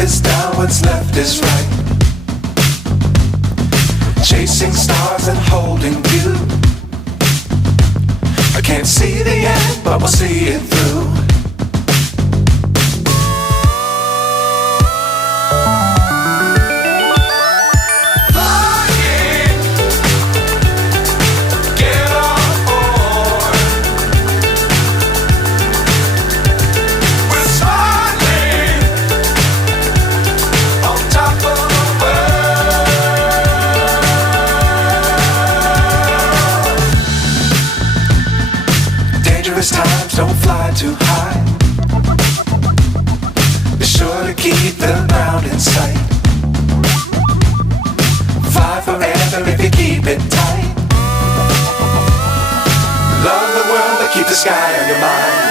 is down, what's left is right. Chasing stars and holding you. I can't see the end, but we'll see it through. Times don't fly too high. Be sure to keep the ground in sight. Fly forever if you keep it tight. Love the world but keep the sky on your mind.